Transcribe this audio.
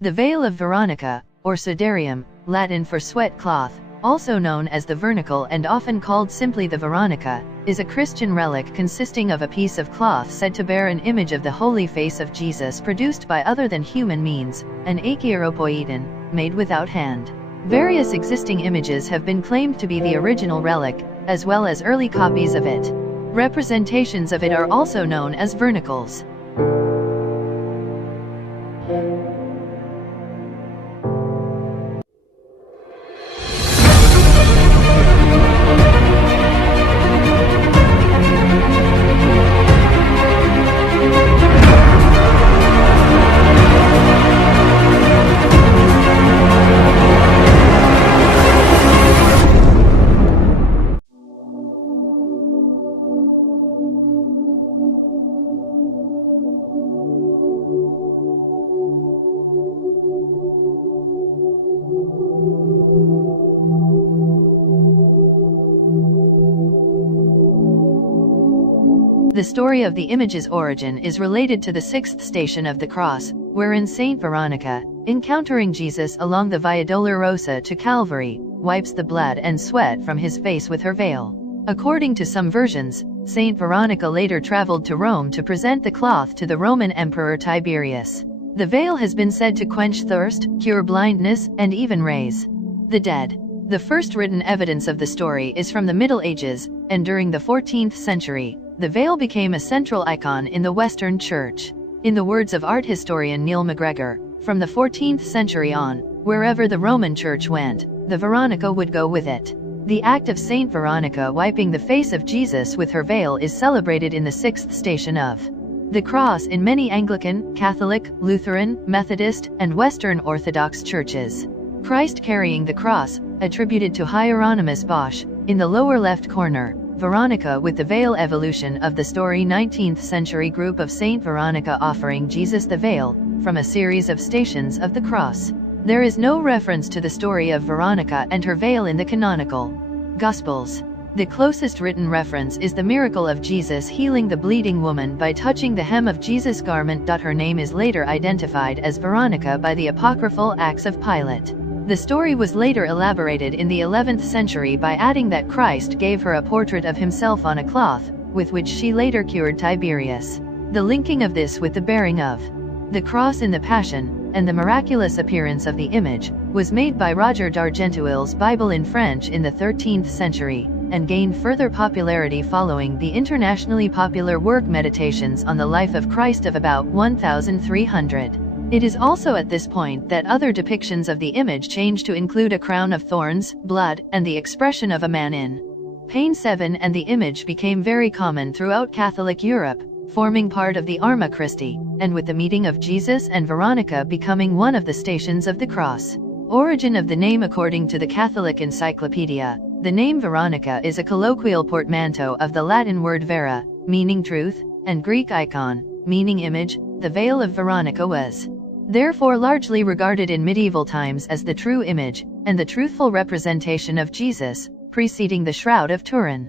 The Veil of Veronica, or Sudarium, Latin for sweat cloth, also known as the Vernicle and often called simply the Veronica, is a Christian relic consisting of a piece of cloth said to bear an image of the holy face of Jesus produced by other than human means, an acheiropoieton, made without hand. Various existing images have been claimed to be the original relic, as well as early copies of it. Representations of it are also known as vernicles. The story of the image's origin is related to the sixth station of the cross, wherein Saint Veronica, encountering Jesus along the Via Dolorosa to Calvary, wipes the blood and sweat from his face with her veil. According to some versions, Saint Veronica later traveled to Rome to present the cloth to the Roman Emperor Tiberius. The veil has been said to quench thirst, cure blindness, and even raise the dead. The first written evidence of the story is from the Middle Ages, and during the 14th century, the veil became a central icon in the Western Church. In the words of art historian Neil MacGregor, from the 14th century on, wherever the Roman Church went, the Veronica would go with it. The act of Saint Veronica wiping the face of Jesus with her veil is celebrated in the sixth station of the cross in many Anglican, Catholic, Lutheran, Methodist, and Western Orthodox churches. Christ carrying the cross, attributed to Hieronymus Bosch, in the lower left corner. Veronica with the veil. Evolution of the story. 19th century group of Saint Veronica offering Jesus the veil, from a series of stations of the cross. There is no reference to the story of Veronica and her veil in the canonical Gospels. The closest written reference is the miracle of Jesus healing the bleeding woman by touching the hem of Jesus' garment. Her name is later identified as Veronica by the apocryphal Acts of Pilate. The story was later elaborated in the 11th century by adding that Christ gave her a portrait of himself on a cloth, with which she later cured Tiberius. The linking of this with the bearing of the cross in the Passion, and the miraculous appearance of the image, was made by Roger d'Argenteuil's Bible in French in the 13th century, and gained further popularity following the internationally popular work Meditations on the Life of Christ of about 1300. It is also at this point that other depictions of the image change to include a crown of thorns, blood, and the expression of a man in pain. 7 and the image became very common throughout Catholic Europe, forming part of the Arma Christi, and with the meeting of Jesus and Veronica becoming one of the stations of the cross. Origin of the name. According to the Catholic Encyclopedia, the name Veronica is a colloquial portmanteau of the Latin word vera, meaning truth, and Greek icon, meaning image. The Veil of Veronica was therefore largely regarded in medieval times as the true image, and the truthful representation of Jesus, preceding the Shroud of Turin.